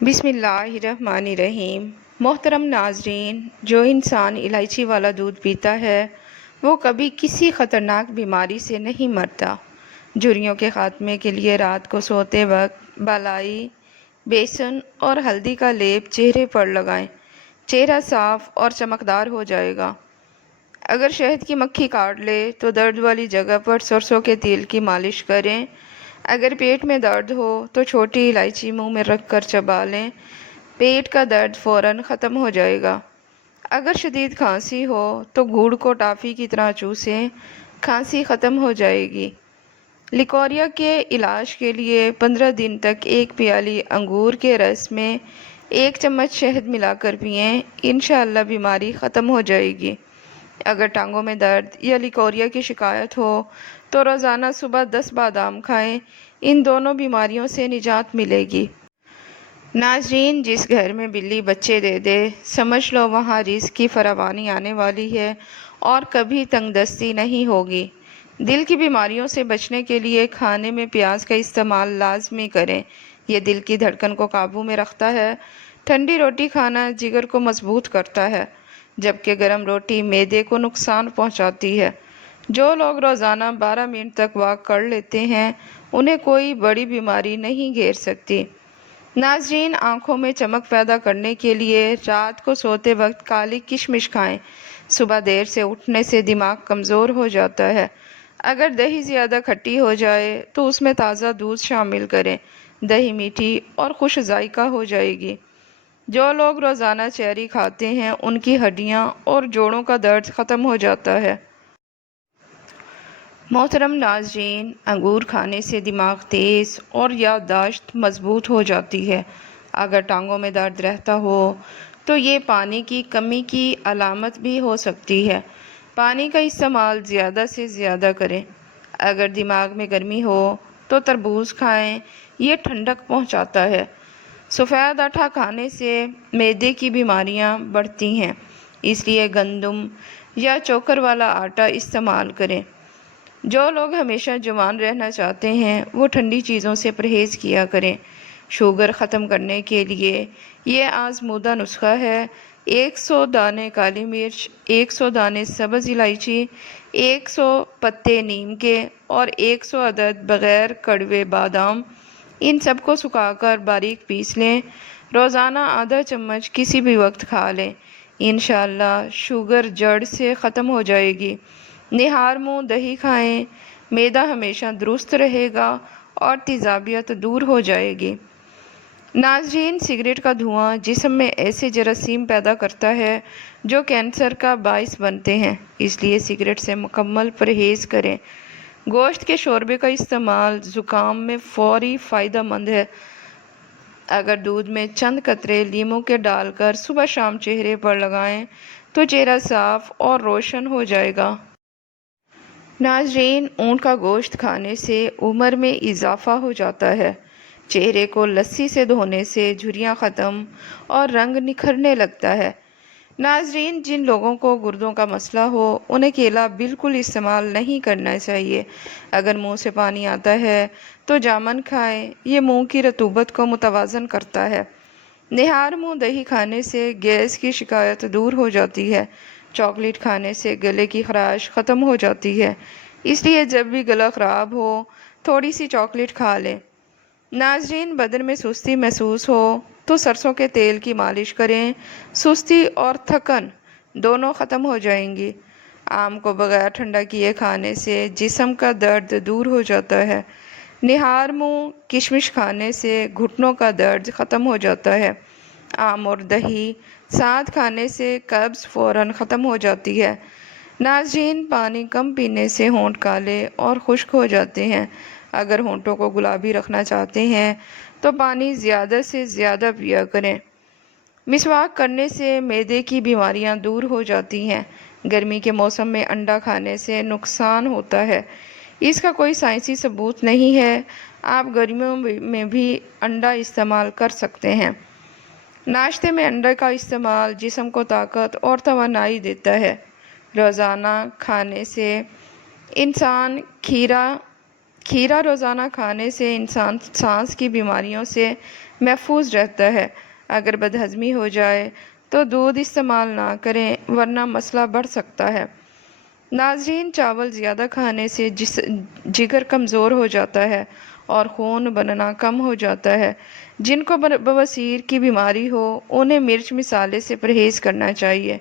بسم اللہ الرحمن الرحیم۔ محترم ناظرین، جو انسان الائچی والا دودھ پیتا ہے وہ کبھی کسی خطرناک بیماری سے نہیں مرتا۔ جھریوں کے خاتمے کے لیے رات کو سوتے وقت بالائی، بیسن اور ہلدی کا لیپ چہرے پر لگائیں۔ چہرہ صاف اور چمکدار ہو جائے گا۔ اگر شہد کی مکھی کاٹ لے تو درد والی جگہ پر سرسوں کے تیل کی مالش کریں۔ اگر پیٹ میں درد ہو تو چھوٹی الائچی منہ میں رکھ کر چبا لیں، پیٹ کا درد فوراً ختم ہو جائے گا۔ اگر شدید کھانسی ہو تو گڑ کو ٹافی کی طرح چوسیں، کھانسی ختم ہو جائے گی۔ لیکوریا کے علاج کے لیے 15 دن تک ایک پیالی انگور کے رس میں 1 چمچ شہد ملا کر پئیں، انشاءاللہ بیماری ختم ہو جائے گی۔ اگر ٹانگوں میں درد یا لیکوریا کی شکایت ہو تو روزانہ صبح 10 بادام کھائیں، ان دونوں بیماریوں سے نجات ملے گی۔ ناظرین، جس گھر میں بلی بچے دے دے، سمجھ لو وہاں رزق کی فراوانی آنے والی ہے اور کبھی تنگ دستی نہیں ہوگی۔ دل کی بیماریوں سے بچنے کے لیے کھانے میں پیاز کا استعمال لازمی کریں، یہ دل کی دھڑکن کو قابو میں رکھتا ہے۔ ٹھنڈی روٹی کھانا جگر کو مضبوط کرتا ہے، جبکہ گرم روٹی معدے کو نقصان پہنچاتی ہے۔ جو لوگ روزانہ 12 منٹ تک واک کر لیتے ہیں انہیں کوئی بڑی بیماری نہیں گھیر سکتی۔ ناظرین، آنکھوں میں چمک پیدا کرنے کے لیے رات کو سوتے وقت کالی کشمش کھائیں۔ صبح دیر سے اٹھنے سے دماغ کمزور ہو جاتا ہے۔ اگر دہی زیادہ کھٹی ہو جائے تو اس میں تازہ دودھ شامل کریں، دہی میٹھی اور خوش ذائقہ ہو جائے گی۔ جو لوگ روزانہ چیری کھاتے ہیں ان کی ہڈیاں اور جوڑوں کا درد ختم ہو جاتا ہے۔ محترم ناظرین، انگور کھانے سے دماغ تیز اور یادداشت مضبوط ہو جاتی ہے۔ اگر ٹانگوں میں درد رہتا ہو تو یہ پانی کی کمی کی علامت بھی ہو سکتی ہے۔ پانی کا استعمال زیادہ سے زیادہ کریں۔ اگر دماغ میں گرمی ہو تو تربوز کھائیں، یہ ٹھنڈک پہنچاتا ہے۔ سفید آٹا کھانے سے معدے کی بیماریاں بڑھتی ہیں، اس لیے گندم یا چوکر والا آٹا استعمال کریں۔ جو لوگ ہمیشہ جوان رہنا چاہتے ہیں وہ ٹھنڈی چیزوں سے پرہیز کیا کریں۔ شوگر ختم کرنے کے لیے یہ آزمودہ نسخہ ہے: 100 دانے کالی مرچ، 100 دانے سبز الائچی، 100 پتے نیم کے اور 100 عدد بغیر کڑوے بادام، ان سب کو سکھا کر باریک پیس لیں۔ روزانہ آدھا چمچ کسی بھی وقت کھا لیں، انشاءاللہ شوگر جڑ سے ختم ہو جائے گی۔ نہار منہ دہی کھائیں، معدہ ہمیشہ درست رہے گا اور تیزابیت دور ہو جائے گی۔ ناظرین، سگریٹ کا دھواں جسم میں ایسے جراثیم پیدا کرتا ہے جو کینسر کا باعث بنتے ہیں، اس لیے سگریٹ سے مکمل پرہیز کریں۔ گوشت کے شوربے کا استعمال زکام میں فوری فائدہ مند ہے۔ اگر دودھ میں چند قطرے لیموں کے ڈال کر صبح شام چہرے پر لگائیں تو چہرہ صاف اور روشن ہو جائے گا۔ ناظرین، اونٹ کا گوشت کھانے سے عمر میں اضافہ ہو جاتا ہے۔ چہرے کو لسی سے دھونے سے جھریاں ختم اور رنگ نکھرنے لگتا ہے۔ ناظرین، جن لوگوں کو گردوں کا مسئلہ ہو انہیں کیلا بالکل استعمال نہیں کرنا چاہیے۔ اگر منہ سے پانی آتا ہے تو جامن کھائیں، یہ منہ کی رطوبت کو متوازن کرتا ہے۔ نہار منہ دہی کھانے سے گیس کی شکایت دور ہو جاتی ہے۔ چاکلیٹ کھانے سے گلے کی خراش ختم ہو جاتی ہے، اس لیے جب بھی گلا خراب ہو تھوڑی سی چاکلیٹ کھا لیں۔ ناظرین، بدن میں سستی محسوس ہو تو سرسوں کے تیل کی مالش کریں، سستی اور تھکن دونوں ختم ہو جائیں گی۔ آم کو بغیر ٹھنڈا کیے کھانے سے جسم کا درد دور ہو جاتا ہے۔ نہار منہ کشمش کھانے سے گھٹنوں کا درد ختم ہو جاتا ہے۔ آم اور دہی ساتھ کھانے سے قبض فوراً ختم ہو جاتی ہے۔ ناظرین، پانی کم پینے سے ہونٹ کالے اور خشک ہو جاتے ہیں۔ اگر ہونٹوں کو گلابی رکھنا چاہتے ہیں تو پانی زیادہ سے زیادہ پیا کریں۔ مسواک کرنے سے معدے کی بیماریاں دور ہو جاتی ہیں۔ گرمی کے موسم میں انڈا کھانے سے نقصان ہوتا ہے، اس کا کوئی سائنسی ثبوت نہیں ہے۔ آپ گرمیوں میں بھی انڈا استعمال کر سکتے ہیں۔ ناشتے میں انڈے کا استعمال جسم کو طاقت اور توانائی دیتا ہے۔ روزانہ کھانے سے انسان کھیرا روزانہ کھانے سے انسان سانس کی بیماریوں سے محفوظ رہتا ہے۔ اگر بدہضمی ہو جائے تو دودھ استعمال نہ کریں ورنہ مسئلہ بڑھ سکتا ہے۔ ناظرین، چاول زیادہ کھانے سے جگر کمزور ہو جاتا ہے اور خون بننا کم ہو جاتا ہے۔ جن کو بواسیر کی بیماری ہو انہیں مرچ مسالے سے پرہیز کرنا چاہیے۔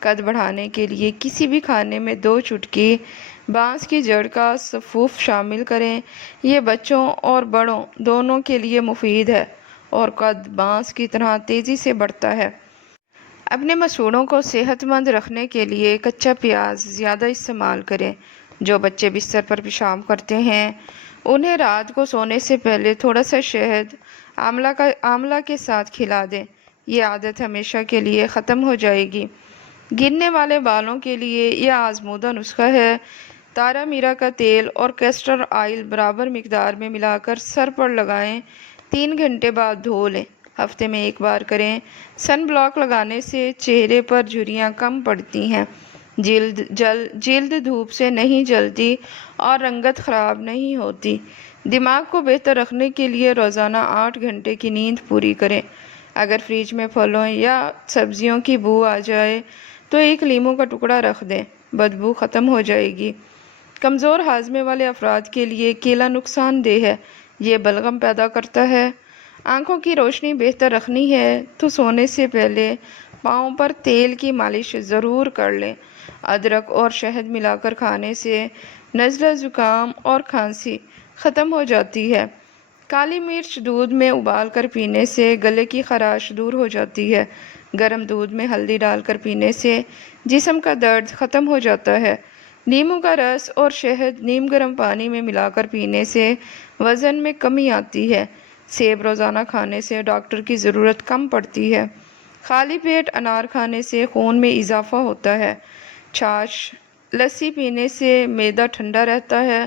قد بڑھانے کے لیے کسی بھی کھانے میں 2 چٹکی بانس کی جڑ کا سفوف شامل کریں۔ یہ بچوں اور بڑوں دونوں کے لیے مفید ہے اور قد بانس کی طرح تیزی سے بڑھتا ہے۔ اپنے مسوڑھوں کو صحت مند رکھنے کے لیے کچا پیاز زیادہ استعمال کریں۔ جو بچے بستر پر پیشاب کرتے ہیں انہیں رات کو سونے سے پہلے تھوڑا سا شہد آملہ کے ساتھ کھلا دیں۔ یہ عادت ہمیشہ کے لیے ختم ہو جائے گی۔ گرنے والے بالوں کے لیے یہ آزمودہ نسخہ ہے۔ تارا میرا کا تیل اور کیسٹر آئل برابر مقدار میں ملا کر سر پر لگائیں، 3 گھنٹے بعد دھو لیں۔ ہفتے میں 1 بار کریں۔ سن بلاک لگانے سے چہرے پر جھریاں کم پڑتی ہیں، جلد دھوپ سے نہیں جلتی اور رنگت خراب نہیں ہوتی۔ دماغ کو بہتر رکھنے کے لیے روزانہ 8 گھنٹے کی نیند پوری کریں۔ اگر فریج میں پھلوں یا سبزیوں کی بو آ جائے تو 1 لیموں کا ٹکڑا رکھ دیں، بدبو ختم ہو جائے گی۔ کمزور ہاضمے والے افراد کے لیے کیلا نقصان دہ ہے، یہ بلغم پیدا کرتا ہے۔ آنکھوں کی روشنی بہتر رکھنی ہے تو سونے سے پہلے پاؤں پر تیل کی مالش ضرور کر لیں۔ ادرک اور شہد ملا کر کھانے سے نزلہ، زکام اور کھانسی ختم ہو جاتی ہے۔ کالی مرچ دودھ میں ابال کر پینے سے گلے کی خراش دور ہو جاتی ہے۔ گرم دودھ میں ہلدی ڈال کر پینے سے جسم کا درد ختم ہو جاتا ہے۔ لیموں کا رس اور شہد نیم گرم پانی میں ملا کر پینے سے وزن میں کمی آتی ہے۔ سیب روزانہ کھانے سے ڈاکٹر کی ضرورت کم پڑتی ہے۔ خالی پیٹ انار کھانے سے خون میں اضافہ ہوتا ہے۔ چھاچھ، لسی پینے سے معدہ ٹھنڈا رہتا ہے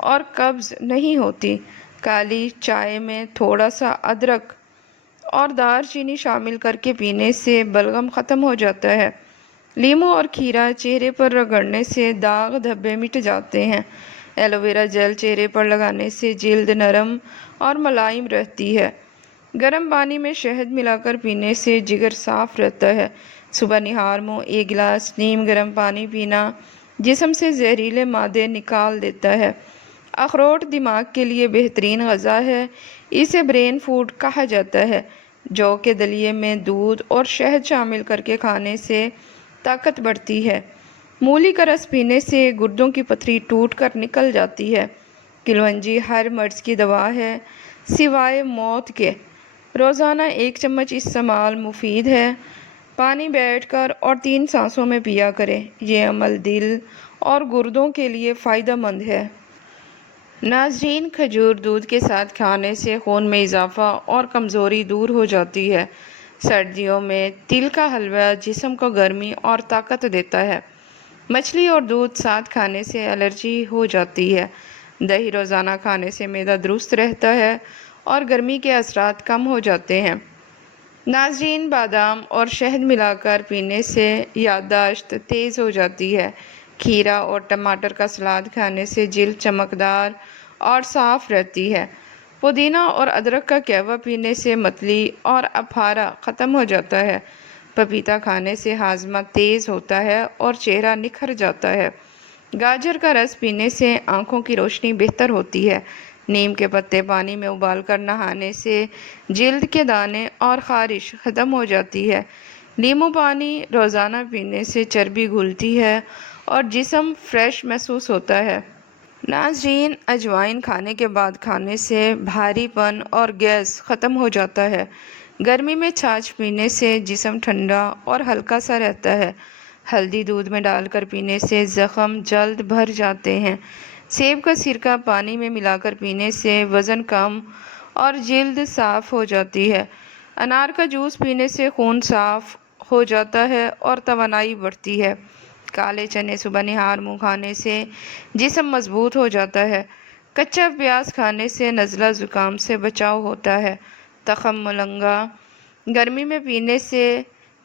اور قبض نہیں ہوتی۔ کالی چائے میں تھوڑا سا ادرک اور دار چینی شامل کر کے پینے سے بلغم ختم ہو جاتا ہے۔ لیموں اور کھیرا چہرے پر رگڑنے سے داغ دھبے مٹ جاتے ہیں۔ ایلو ویرا جیل چہرے پر لگانے سے جلد نرم اور ملائم رہتی ہے۔ گرم پانی میں شہد ملا کر پینے سے جگر صاف رہتا ہے۔ صبح نہار منہ 1 گلاس نیم گرم پانی پینا جسم سے زہریلے مادے نکال دیتا ہے۔ اخروٹ دماغ کے لیے بہترین غذا ہے، اسے برین فوڈ کہا جاتا ہے۔ جو کے دلیے میں دودھ اور شہد شامل کر کے کھانے سے طاقت بڑھتی ہے۔ مولی کا رس پینے سے گردوں کی پتھری ٹوٹ کر نکل جاتی ہے۔ کلونجی ہر مرض کی دوا ہے سوائے موت کے۔ روزانہ 1 چمچ استعمال مفید ہے۔ پانی بیٹھ کر اور 3 سانسوں میں پیا کریں۔ یہ عمل دل اور گردوں کے لیے فائدہ مند ہے۔ ناظرین، کھجور دودھ کے ساتھ کھانے سے خون میں اضافہ اور کمزوری دور ہو جاتی ہے۔ سردیوں میں تل کا حلوہ جسم کو گرمی اور طاقت دیتا ہے۔ مچھلی اور دودھ ساتھ کھانے سے الرجی ہو جاتی ہے۔ دہی روزانہ کھانے سے معدہ درست رہتا ہے اور گرمی کے اثرات کم ہو جاتے ہیں۔ ناظرین، بادام اور شہد ملا کر پینے سے یادداشت تیز ہو جاتی ہے۔ کھیرا اور ٹماٹر کا سلاد کھانے سے جلد چمکدار اور صاف رہتی ہے۔ پودینہ اور ادرک کا قہوہ پینے سے متلی اور اپھارا ختم ہو جاتا ہے۔ پپیتا کھانے سے ہاضمہ تیز ہوتا ہے اور چہرہ نکھر جاتا ہے۔ گاجر کا رس پینے سے آنکھوں کی روشنی بہتر ہوتی ہے۔ نیم کے پتے پانی میں ابال کر نہانے سے جلد کے دانے اور خارش ختم ہو جاتی ہے۔ لیموں پانی روزانہ پینے سے چربی گھلتی ہے اور جسم فریش محسوس ہوتا ہے۔ ناظرین، اجوائن کھانے کے بعد کھانے سے بھاری پن اور گیس ختم ہو جاتا ہے۔ گرمی میں چھاچھ پینے سے جسم ٹھنڈا اور ہلکا سا رہتا ہے۔ ہلدی دودھ میں ڈال کر پینے سے زخم جلد بھر جاتے ہیں۔ سیب کا سرکہ پانی میں ملا کر پینے سے وزن کم اور جلد صاف ہو جاتی ہے۔ انار کا جوس پینے سے خون صاف ہو جاتا ہے اور توانائی بڑھتی ہے۔ کالے چنے صبح نہار منہ کھانے سے جسم مضبوط ہو جاتا ہے۔ کچا پیاز کھانے سے نزلہ زکام سے بچاؤ ہوتا ہے۔ تخم ملنگا گرمی میں پینے سے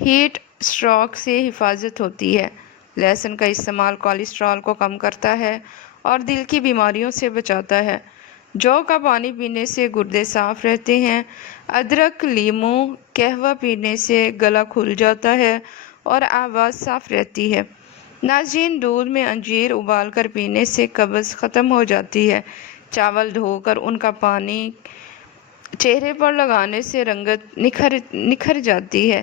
ہیٹ اسٹروک سے حفاظت ہوتی ہے۔ لہسن کا استعمال کولیسٹرول کو کم کرتا ہے اور دل کی بیماریوں سے بچاتا ہے۔ جو کا پانی پینے سے گردے صاف رہتے ہیں۔ ادرک، لیموں، قہوہ پینے سے گلا کھل جاتا ہے اور آواز صاف رہتی ہے۔ ناظرین، دودھ میں انجیر ابال کر پینے سے قبض ختم ہو جاتی ہے۔ چاول دھو کر ان کا پانی چہرے پر لگانے سے رنگت نکھر جاتی ہے۔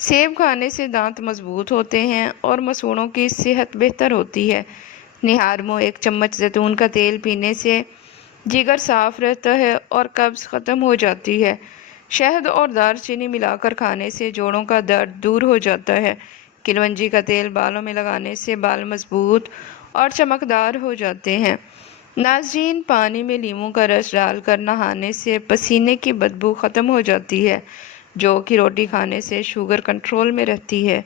سیب کھانے سے دانت مضبوط ہوتے ہیں اور مسوڑھوں کی صحت بہتر ہوتی ہے۔ نہار منہ 1 چمچ زیتون کا تیل پینے سے جگر صاف رہتا ہے اور قبض ختم ہو جاتی ہے۔ شہد اور دار چینی ملا کر کھانے سے جوڑوں کا درد دور ہو جاتا ہے۔ کلونجی کا تیل بالوں میں لگانے سے بال مضبوط اور چمکدار ہو جاتے ہیں۔ ناظرین، پانی میں لیموں کا رس ڈال کر نہانے سے پسینے کی بدبو ختم ہو جاتی ہے۔ جو کی روٹی کھانے سے شوگر کنٹرول میں رہتی ہے۔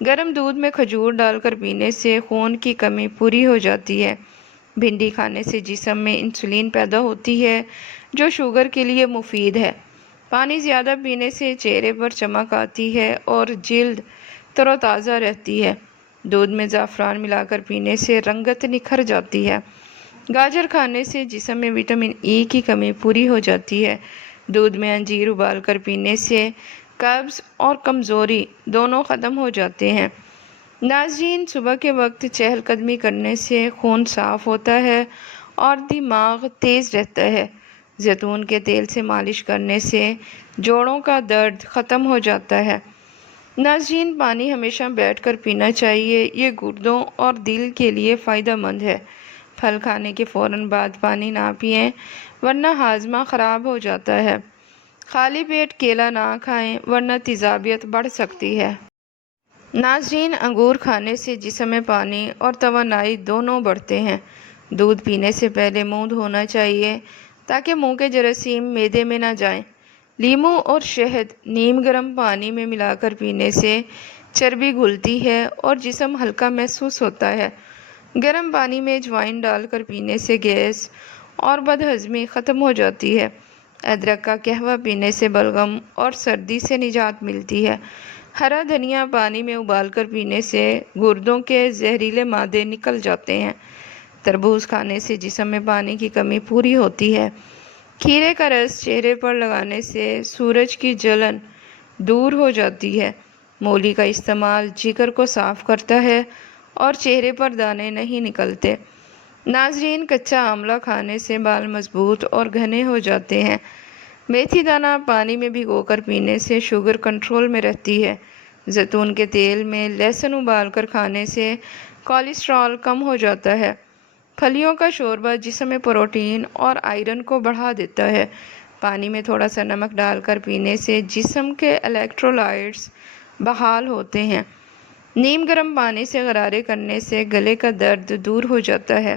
گرم دودھ میں کھجور ڈال کر پینے سے خون کی کمی پوری ہو جاتی ہے۔ بھنڈی کھانے سے جسم میں انسولین پیدا ہوتی ہے جو شوگر کے لیے مفید ہے۔ پانی زیادہ پینے سے چہرے پر چمک آتی ہے اور جلد تر و تازہ رہتی ہے۔ دودھ میں زعفران ملا کر پینے سے رنگت نکھر جاتی ہے۔ گاجر کھانے سے جسم میں وٹامن ای کی کمی پوری ہو جاتی ہے۔ دودھ میں انجیر ابال کر پینے سے قبض اور کمزوری دونوں ختم ہو جاتے ہیں۔ ناظرین، صبح کے وقت چہل قدمی کرنے سے خون صاف ہوتا ہے اور دماغ تیز رہتا ہے۔ زیتون کے تیل سے مالش کرنے سے جوڑوں کا درد ختم ہو جاتا ہے۔ ناظرین، پانی ہمیشہ بیٹھ کر پینا چاہیے، یہ گردوں اور دل کے لیے فائدہ مند ہے۔ پھل کھانے کے فوراً بعد پانی نہ پئیں ورنہ ہاضمہ خراب ہو جاتا ہے۔ خالی پیٹ کیلا نہ کھائیں ورنہ تیزابیت بڑھ سکتی ہے۔ ناظرین، انگور کھانے سے جسم میں پانی اور توانائی دونوں بڑھتے ہیں۔ دودھ پینے سے پہلے منہ دھونا چاہیے تاکہ منہ کے جراثیم معدے میں نہ جائیں۔ لیموں اور شہد نیم گرم پانی میں ملا کر پینے سے چربی گھلتی ہے اور جسم ہلکا محسوس ہوتا ہے۔ گرم پانی میں اجوائن ڈال کر پینے سے گیس اور بد ہضمی ختم ہو جاتی ہے۔ ادرک کا قہوہ پینے سے بلغم اور سردی سے نجات ملتی ہے۔ ہرا دھنیا پانی میں ابال کر پینے سے گردوں کے زہریلے مادے نکل جاتے ہیں۔ تربوز کھانے سے جسم میں پانی کی کمی پوری ہوتی ہے۔ کھیرے کا رس چہرے پر لگانے سے سورج کی جلن دور ہو جاتی ہے۔ مولی کا استعمال جگر کو صاف کرتا ہے اور چہرے پر دانے نہیں نکلتے۔ ناظرین، کچا آملہ کھانے سے بال مضبوط اور گھنے ہو جاتے ہیں۔ میتھی دانہ پانی میں بھگو کر پینے سے شوگر کنٹرول میں رہتی ہے۔ زیتون کے تیل میں لہسن ابال کر کھانے سے کولیسٹرول کم ہو جاتا ہے۔ پھلیوں کا شوربہ جسم میں پروٹین اور آئرن کو بڑھا دیتا ہے۔ پانی میں تھوڑا سا نمک ڈال کر پینے سے جسم کے الیکٹرولائٹس بحال ہوتے ہیں۔ نیم گرم پانی سے غرارے کرنے سے گلے کا درد دور ہو جاتا ہے۔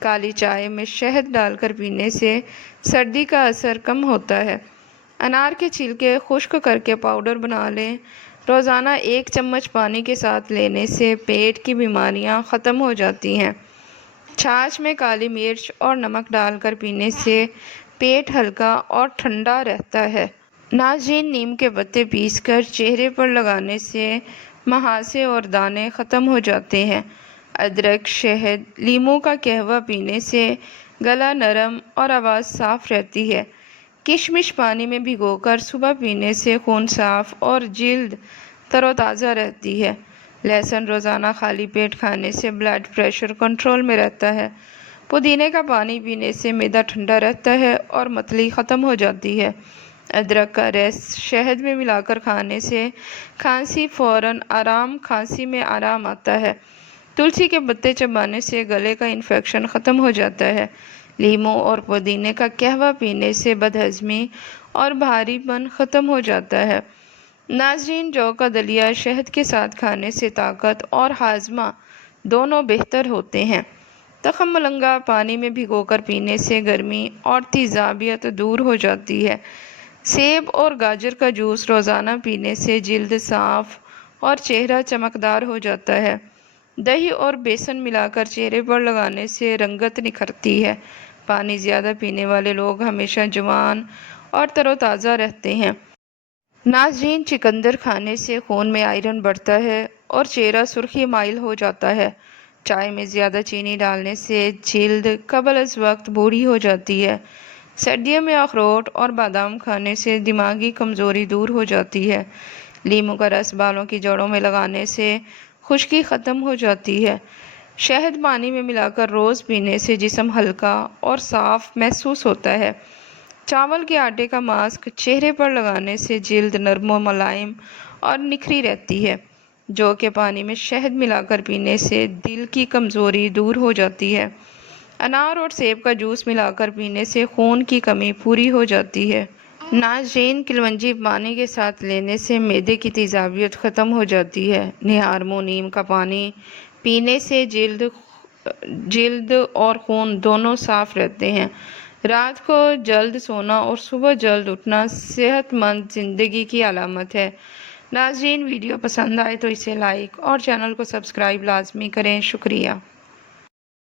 کالی چائے میں شہد ڈال کر پینے سے سردی کا اثر کم ہوتا ہے۔ انار کے چھلکے خشک کر کے پاؤڈر بنا لیں۔ روزانہ 1 چمچ پانی کے ساتھ لینے سے پیٹ کی بیماریاں ختم ہو جاتی ہیں۔ چھاچھ میں کالی مرچ اور نمک ڈال کر پینے سے پیٹ ہلکا اور ٹھنڈا رہتا ہے۔ ناظرین، نیم کے پتے پیس کر چہرے پر لگانے سے مہاسے اور دانے ختم ہو جاتے ہیں۔ ادرک، شہد، لیموں کا قہوہ پینے سے گلا نرم اور آواز صاف رہتی ہے۔ کشمش پانی میں بھگو کر صبح پینے سے خون صاف اور جلد تر و تازہ رہتی ہے۔ لہسن روزانہ خالی پیٹ کھانے سے بلڈ پریشر کنٹرول میں رہتا ہے۔ پودینے کا پانی پینے سے معدہ ٹھنڈا رہتا ہے اور متلی ختم ہو جاتی ہے۔ ادرک کا رس شہد میں ملا کر کھانے سے کھانسی میں آرام آتا ہے۔ تلسی کے پتے چبانے سے گلے کا انفیکشن ختم ہو جاتا ہے۔ لیموں اور پودینے کا قہوہ پینے سے بد ہضمی اور بھاری پن ختم ہو جاتا ہے۔ ناظرین، جو کا دلیا شہد کے ساتھ کھانے سے طاقت اور ہاضمہ دونوں بہتر ہوتے ہیں۔ تخم ملنگا پانی میں بھگو کر پینے سے گرمی اور تیزابیت دور ہو جاتی ہے۔ سیب اور گاجر کا جوس روزانہ پینے سے جلد صاف اور چہرہ چمکدار ہو جاتا ہے۔ دہی اور بیسن ملا کر چہرے پر لگانے سے رنگت نکھرتی ہے۔ پانی زیادہ پینے والے لوگ ہمیشہ جوان اور تر و تازہ رہتے ہیں۔ ناظرین، چقندر کھانے سے خون میں آئرن بڑھتا ہے اور چہرہ سرخی مائل ہو جاتا ہے۔ چائے میں زیادہ چینی ڈالنے سے جلد قبل از وقت بوڑھی ہو جاتی ہے۔ سردیوں میں اخروٹ اور بادام کھانے سے دماغی کمزوری دور ہو جاتی ہے۔ لیموں کا رس بالوں کی جڑوں میں لگانے سے خشکی ختم ہو جاتی ہے۔ شہد پانی میں ملا کر روز پینے سے جسم ہلکا اور صاف محسوس ہوتا ہے۔ چاول کے آٹے کا ماسک چہرے پر لگانے سے جلد نرم و ملائم اور نکھری رہتی ہے۔ جو کہ پانی میں شہد ملا کر پینے سے دل کی کمزوری دور ہو جاتی ہے۔ انار اور سیب کا جوس ملا کر پینے سے خون کی کمی پوری ہو جاتی ہے۔ ناظرین، کلونجی پانی کے ساتھ لینے سے معدے کی تیزابیت ختم ہو جاتی ہے۔ نیہارمو نیم کا پانی پینے سے جلد اور خون دونوں صاف رہتے ہیں۔ رات کو جلد سونا اور صبح جلد اٹھنا صحت مند زندگی کی علامت ہے۔ ناظرین، ویڈیو پسند آئے تو اسے لائک اور چینل کو سبسکرائب لازمی کریں۔ شکریہ۔